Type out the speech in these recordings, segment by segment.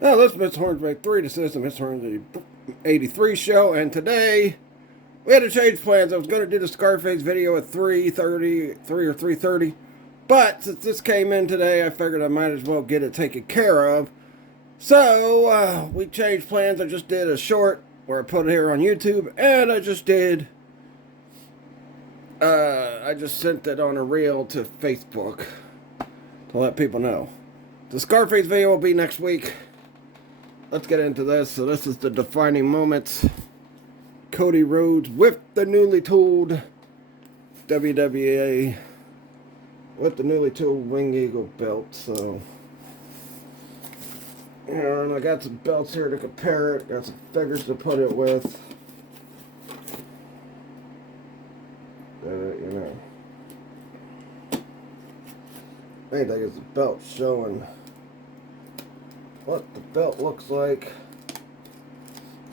Now, this is Mr. Hornsby 3. This is the Mr. Hornsby 83 show, and today we had to change plans. I was going to do the Scarface video at 3:30, 3 or 3:30, but since this came in today, I figured I might as well get it taken care of. So, we changed plans. I just did a short where I put it here on YouTube, and I just sent it on a reel to Facebook to let people know. The Scarface video will be next week. Let's get into this. So this is the defining moments. Cody Rhodes with the newly tooled WWA with the newly tooled Wing Eagle belt. So, and I got some belts here to compare it. Got some figures to put it with. I think it's a belt showing what the belt looks like.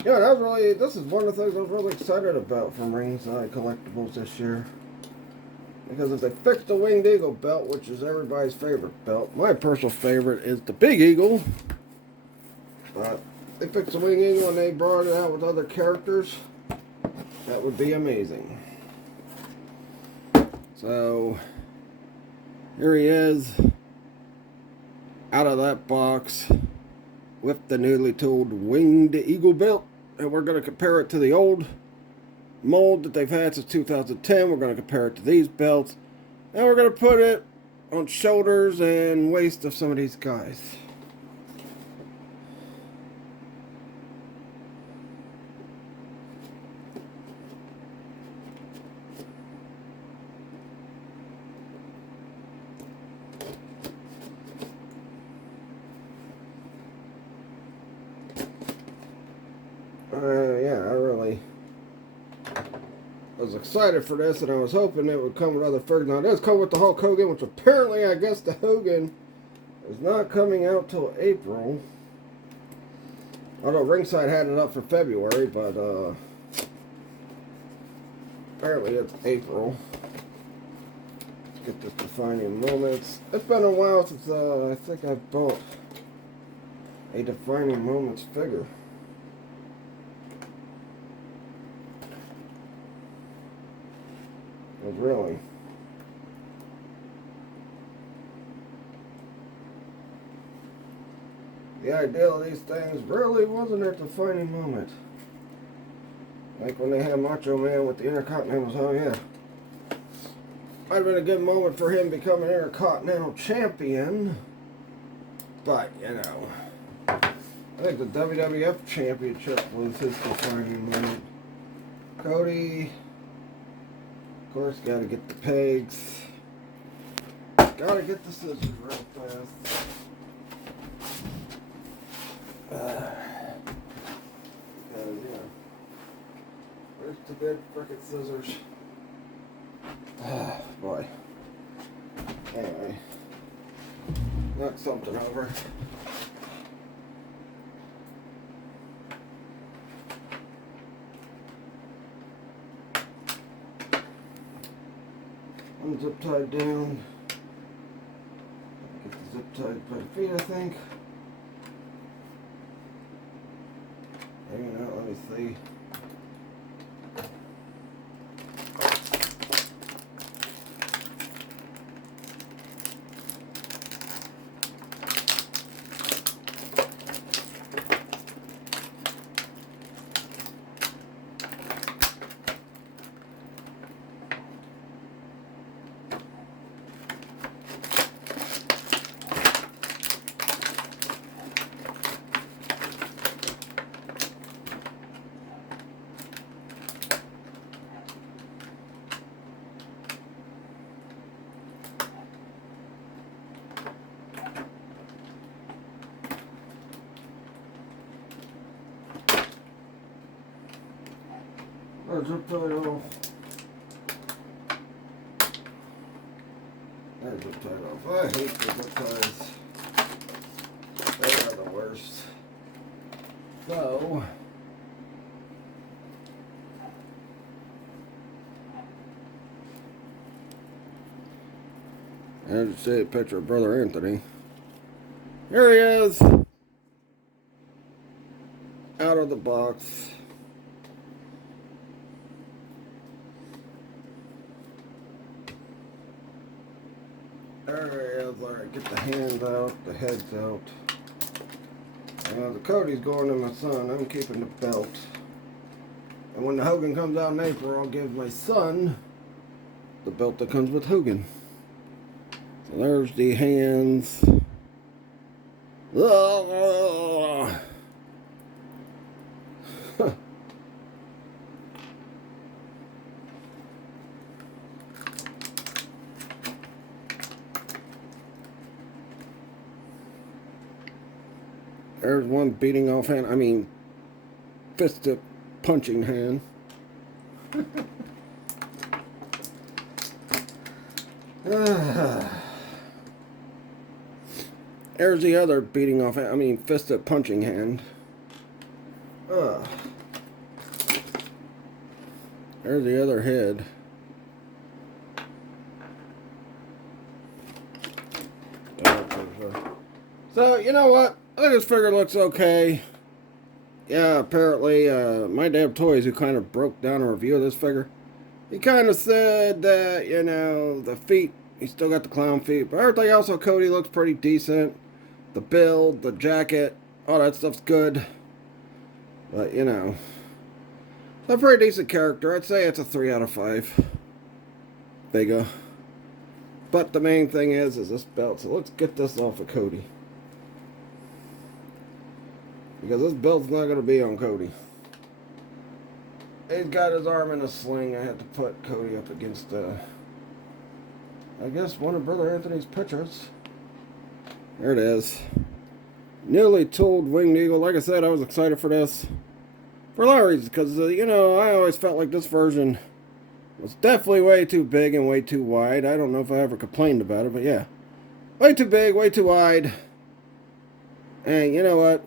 Yeah, this is one of the things I was really excited about from Ringside Collectibles this year. Because if they fix the Winged Eagle belt, which is everybody's favorite belt, my personal favorite is the Big Eagle. But if they fix the Winged Eagle and they brought it out with other characters, that would be amazing. So, here he is, out of that box, with the newly tooled Winged Eagle belt. And we're going to compare it to the old mold that they've had since 2010. We're going to compare it to these belts. And we're going to put it on shoulders and waist of some of these guys. Yeah, I really was excited for this, and I was hoping it would come with other figures. Now, it does come with the Hulk Hogan, which apparently, I guess the Hogan is not coming out till April. Although Ringside had it up for February, but apparently it's April. Let's get this defining moments. It's been a while since I think I bought a defining moments figure. Really. The idea of these things really wasn't a defining moment. Like when they had Macho Man with the Intercontinental, oh yeah. Might have been a good moment for him becoming Intercontinental Champion. But, you know, I think the WWF Championship was his defining moment. Cody, of course, gotta get the pegs. Gotta get the scissors real fast. Yeah. Where's the good frickin' scissors? Boy. Anyway. Knock something over. One zip tied down. Get the zip tied by the feet, I think. Hanging out, let me see. Zip tied off. That zip tied off. I hate the zip ties. They are the worst. So, I just see a picture of Brother Anthony. Here he is. out of the box. Alright, get the hands out, the heads out. The Cody's going to my son. I'm keeping the belt. And when the Hogan comes out in April, I'll give my son the belt that comes with Hogan. So there's the hands. There's one beating off hand. I mean, fisted punching hand. There's the other beating off hand. I mean, fisted punching hand. There's the other head. So, you know what? I think this figure looks okay. Yeah, apparently, my Dad Toys, who kind of broke down a review of this figure, he kind of said that, you know, the feet, he still got the clown feet, but everything else on Cody looks pretty decent. The build, the jacket, all that stuff's good. But, you know, it's a pretty decent character. I'd say it's a 3 out of 5. Bigger. But the main thing is this belt, so let's get this off of Cody. Because this belt's not going to be on Cody. He's got his arm in a sling. I had to put Cody up against, I guess, one of Brother Anthony's pictures. There it is. Newly tooled winged eagle. Like I said, I was excited for this. For a lot of reasons. Because, you know, I always felt like this version was definitely way too big and way too wide. I don't know if I ever complained about it, but yeah. Way too big, way too wide. And you know what?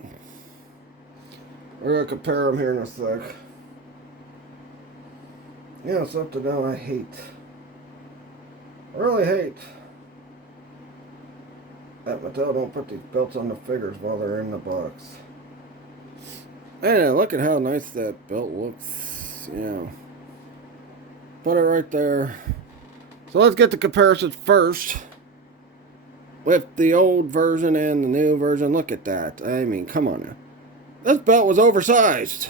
We're going to compare them here in a sec. Yeah, something now I hate. I really hate that Mattel don't put these belts on the figures while they're in the box. And look at how nice that belt looks. Yeah. Put it right there. So let's get the comparisons first. With the old version and the new version. Look at that. I mean, come on now. This belt was oversized.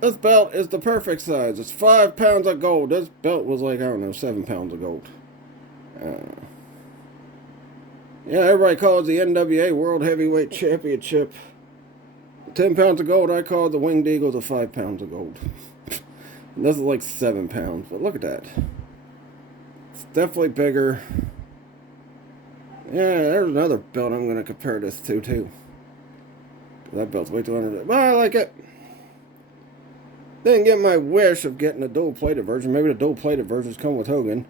This belt is the perfect size. It's 5 pounds of gold. This belt was like, I don't know, 7 pounds of gold. Yeah, everybody calls the NWA World Heavyweight Championship 10 pounds of gold. I call the Winged Eagle the 5 pounds of gold. This is like 7 pounds, but look at that. It's definitely bigger. Yeah, there's another belt I'm going to compare this to, too. That belt's way too under. But I like it. Didn't get my wish of getting a dual-plated version. Maybe the dual-plated versions come with Hogan.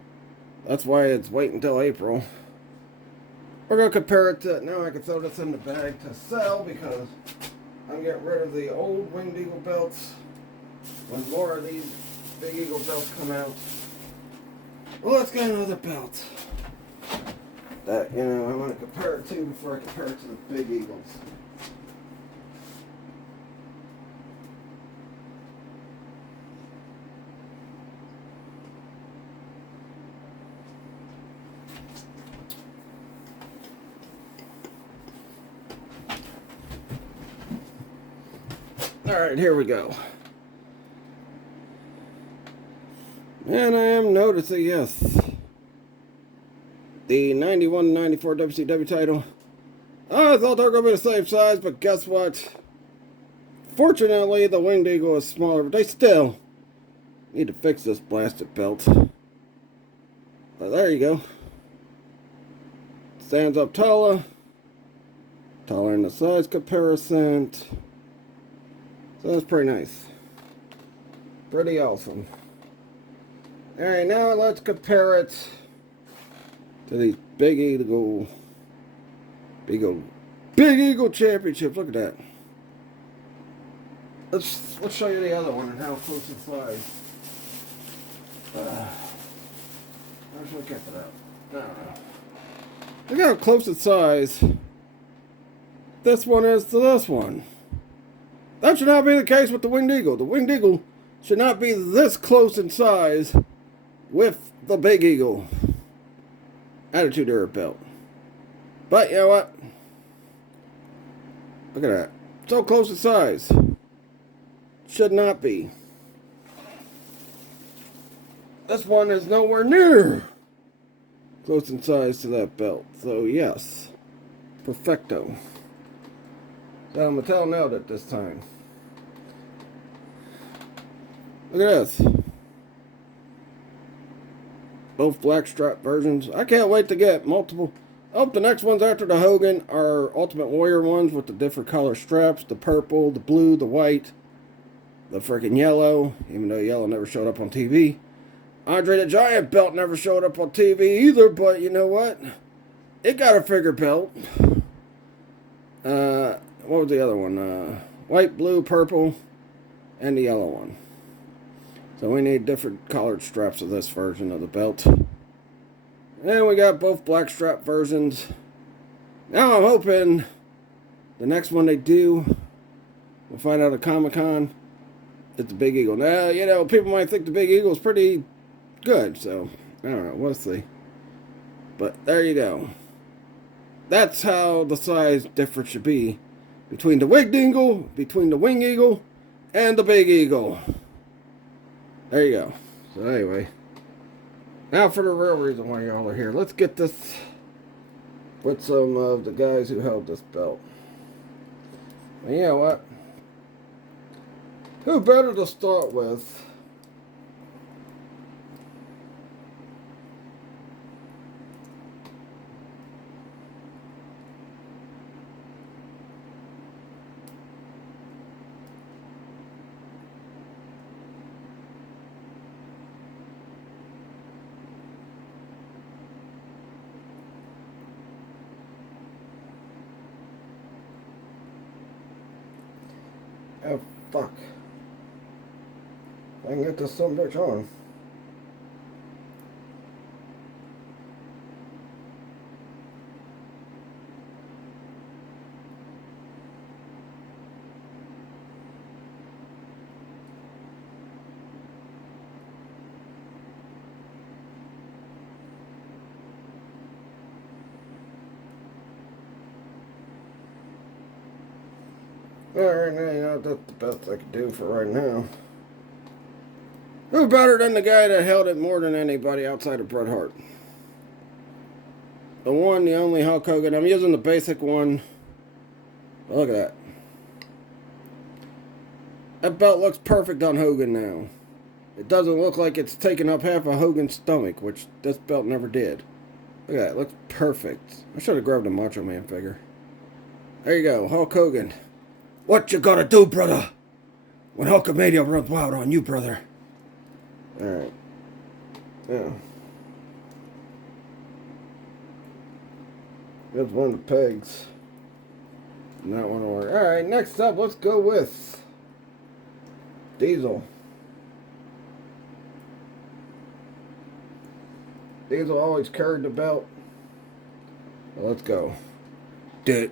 That's why it's waiting until April. We're going to compare it to... Now I can throw this in the bag to sell because I'm getting rid of the old Winged Eagle belts. When more of these Big Eagle belts come out. Well, let's get another belt that, you know, I want to compare it to before I compare it to the Big Eagles. Alright, here we go. And I am noticing, yes, the 91-94 WCW title. I thought they were going to be the same size, but guess what? Fortunately, the Winged Eagle is smaller, but they still need to fix this blasted belt. But there you go. Stands up taller. Taller in the size comparison. So that's pretty nice. Pretty awesome. Alright, now let's compare it to these Big Eagle Championships. Look at that. Let's show you the other one and how close in size. Where should I get that out? I don't know. Look how close in size this one is to this one. That should not be the case with the Winged Eagle. The Winged Eagle should not be this close in size with the Big Eagle Attitude Era belt. But you know what? Look at that. So close in size. Should not be. This one is nowhere near close in size to that belt. So yes. Perfecto. So Mattel nailed it this time. Look at this. Both black strap versions. I can't wait to get multiple. Oh, the next ones after the Hogan are Ultimate Warrior ones with the different color straps. The purple, the blue, the white, the freaking yellow. Even though yellow never showed up on TV. Andre the Giant belt never showed up on TV either, but you know what? It got a figure belt. What was the other one? White, blue, purple, and the yellow one. So we need different colored straps of this version of the belt. And we got both black strap versions. Now I'm hoping the next one they do, we'll find out at Comic-Con, it's the Big Eagle. Now, you know, people might think the Big Eagle is pretty good, so I don't know, we'll see. But there you go. That's how the size difference should be between the Winged Eagle, between the Winged Eagle, and the Big Eagle. There you go. So anyway, now for the real reason why y'all are here. Let's get this with some of the guys who held this belt. And you know what? Who better to start with? Oh, fuck. I can get this son bitch on. Alright, now you know that's the best I can do for right now. Who better than the guy that held it more than anybody outside of Bret Hart? The one, the only Hulk Hogan. I'm using the basic one. But look at that. That belt looks perfect on Hogan now. It doesn't look like it's taking up half of Hogan's stomach, which this belt never did. Look at that. It looks perfect. I should have grabbed a Macho Man figure. There you go. Hulk Hogan. What you gotta do, brother? When Hulkamania runs wild on you, brother. Alright. Yeah. That's one of the pegs. And that one will work. Alright, next up, let's go with Diesel. Diesel always carried the belt. So let's go. So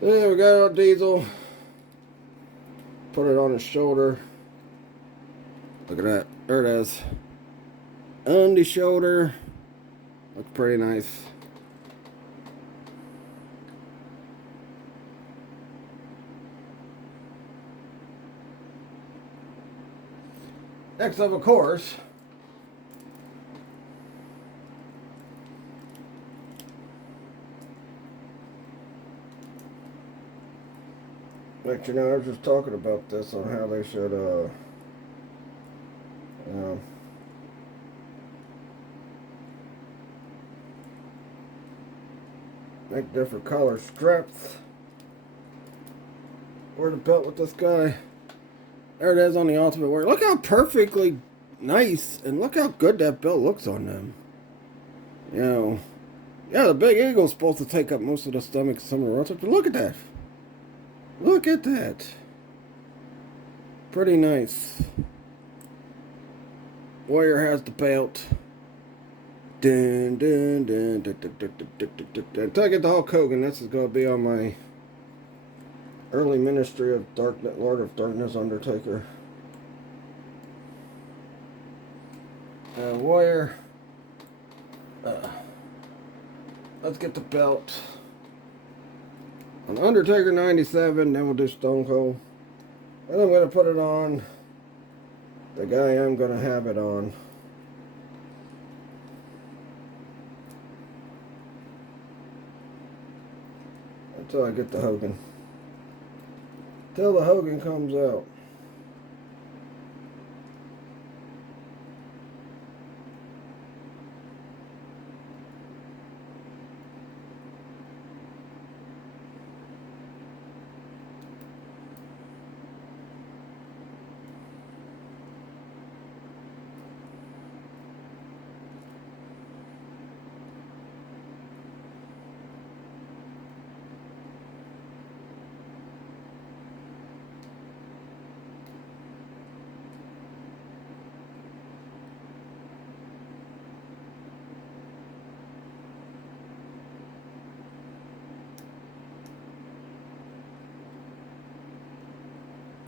there we got our Diesel. Put it on his shoulder. Look at that. There it is. On the shoulder. Looks pretty nice. Next up, of course, like, you know, I was just talking about this on how they should, make different color straps. Wear the belt with this guy. There it is on the Ultimate Warrior. Look how perfectly nice and look how good that belt looks on them. You know, yeah, the Big Eagle's supposed to take up most of the stomach and some of the rotations, but look at that. Look at that. Pretty nice. Warrior has the belt. Dun, dun, dun, dun, dun, dun, dun, dun, dun, dun. Until I get the Hulk Hogan, this is going to be on my early Ministry of Darkness, Lord of Darkness Undertaker. Warrior. Let's get the belt. On Undertaker 97, then we'll do Stone Cold. And I'm going to put it on the guy I'm going to have it on. Until I get the Hogan. Till the Hogan comes out.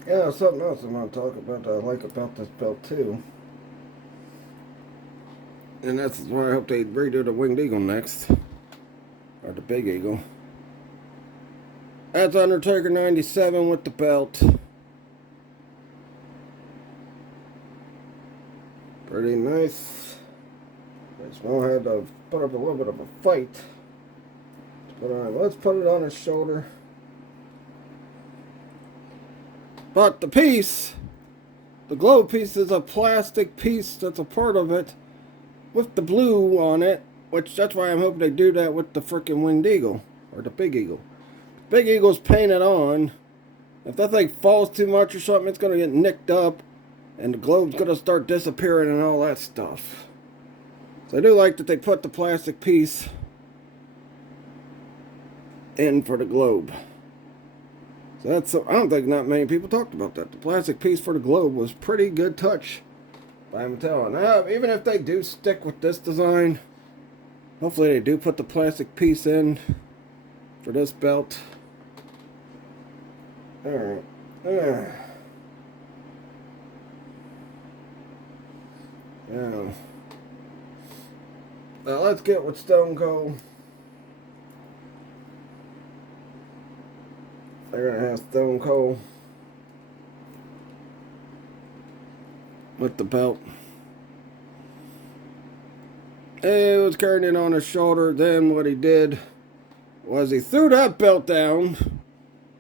Yeah, something else I'm going to talk about that I like about this belt too. And that's why I hope they redo the Winged Eagle next. Or the Big Eagle. That's Undertaker 97 with the belt. Pretty nice. Small had to put up a little bit of a fight. Let's put it on his shoulder. But the piece, the globe piece, is a plastic piece that's a part of it with the blue on it, which that's why I'm hoping they do that with the frickin' Winged Eagle, or the Big Eagle. Big Eagle's painted on. If that thing falls too much or something, it's going to get nicked up, and the globe's going to start disappearing and all that stuff. So I do like that they put the plastic piece in for the globe. So that's, I don't think not many people talked about that. The plastic piece for the globe was pretty good touch. I'm telling. Even if they do stick with this design, hopefully they do put the plastic piece in for this belt. Alright. Now let's get with Stone Cold. They're going to have Stone Cold with the belt. He was carrying it on his shoulder. Then what he did was he threw that belt down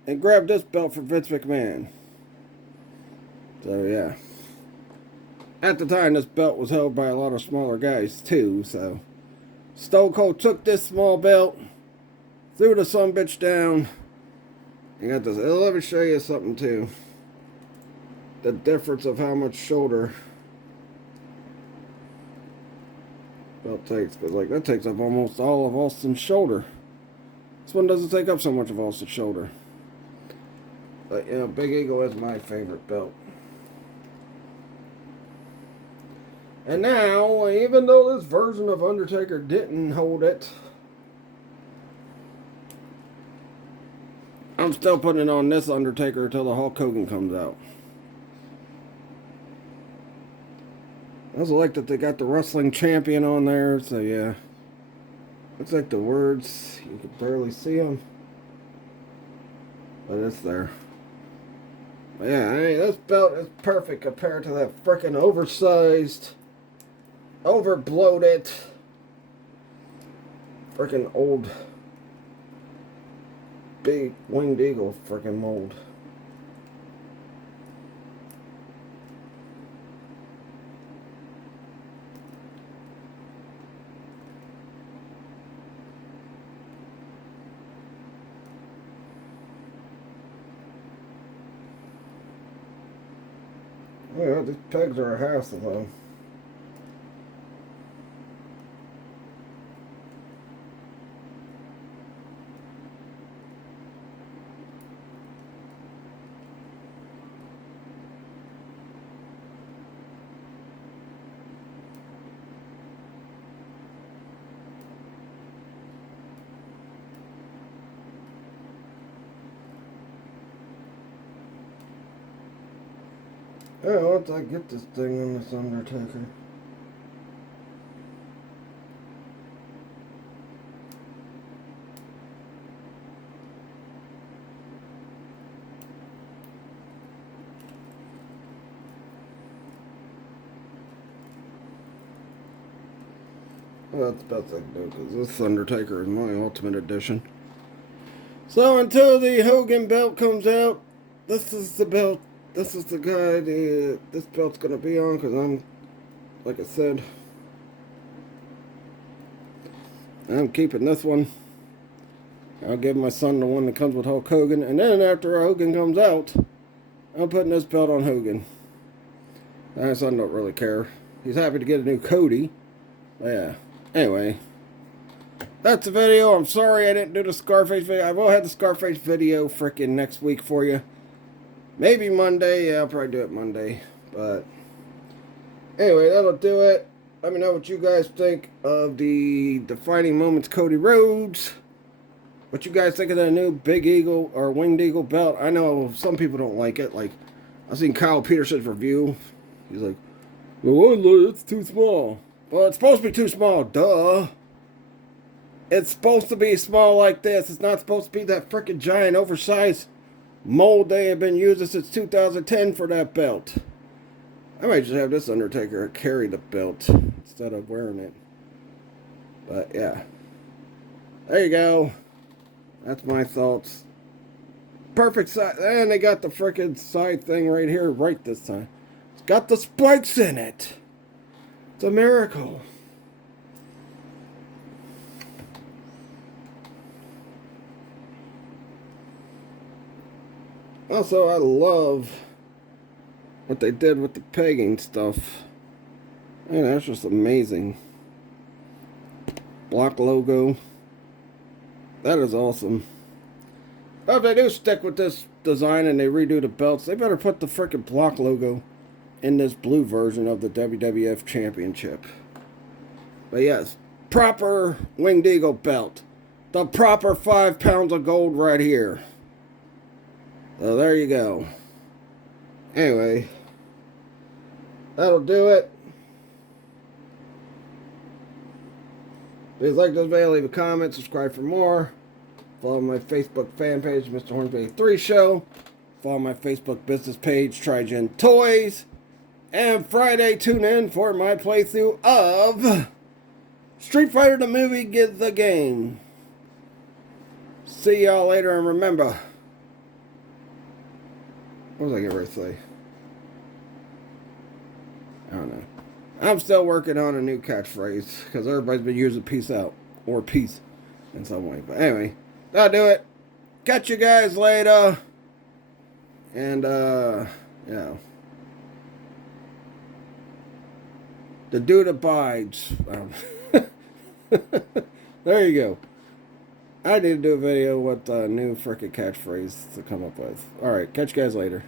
and grabbed this belt for Vince McMahon. So yeah. At the time, this belt was held by a lot of smaller guys too. So Stone Cold took this small belt, threw the sumbitch down. You got this. Let me show you something too. The difference of how much shoulder belt takes. Because like that takes up almost all of Austin's shoulder. This one doesn't take up so much of Austin's shoulder. But you know, Big Eagle is my favorite belt. And now, even though this version of Undertaker didn't hold it, I'm still putting it on this Undertaker until the Hulk Hogan comes out. I also like that they got the wrestling champion on there, so yeah. Looks like the words, you can barely see them. But it's there. But yeah, I mean, this belt is perfect compared to that freaking oversized, over-bloated, freaking old big Winged Eagle freaking mold. Yeah, these pegs are a hassle though. Yeah, once I get this thing on this Undertaker. Well, that's the best I can do, because this Undertaker is my Ultimate Edition. So until the Hogan belt comes out, this is the belt. This is the guy this belt's going to be on, because I'm, like I said, I'm keeping this one. I'll give my son the one that comes with Hulk Hogan, and then after Hogan comes out, I'm putting this belt on Hogan. My son don't really care. He's happy to get a new Cody. But yeah. Anyway, that's the video. I'm sorry I didn't do the Scarface video. I will have the Scarface video freaking next week for you. Maybe Monday. Yeah, I'll probably do it Monday. But anyway, that'll do it. Let me know what you guys think of the Defining Moments Cody Rhodes. What you guys think of the new Big Eagle or Winged Eagle belt? I know some people don't like it. Like, I've seen Kyle Peterson's review. He's like, well, it's too small. Well, it's supposed to be too small. Duh. It's supposed to be small like this. It's not supposed to be that freaking giant, oversized mold they have been using since 2010 for that belt. I might just have this Undertaker carry the belt instead of wearing it. But, yeah. There you go. That's my thoughts. Perfect side. And they got the freaking side thing right here right this time. It's got the spikes in it. It's a miracle. Also, I love what they did with the pegging stuff. Man, that's just amazing. Block logo. That is awesome. But if they do stick with this design and they redo the belts, they better put the freaking block logo in this blue version of the WWF Championship. But yes, proper Winged Eagle belt. The proper 5 pounds of gold right here. So there you go. Anyway, that'll do it. Please like this video, leave a comment, subscribe for more. Follow my Facebook fan page, Mr. Hornsby 3 Show. Follow my Facebook business page, Trigen Toys. And Friday, tune in for my playthrough of Street Fighter the Movie Get the Game. See y'all later, and remember, what was I getting ready to say? I don't know. I'm still working on a new catchphrase because everybody's been using peace out or peace in some way. But anyway, that'll do it. Catch you guys later. And, yeah. The dude abides. There you go. I need to do a video with a new freaking catchphrase to come up with. Alright, catch you guys later.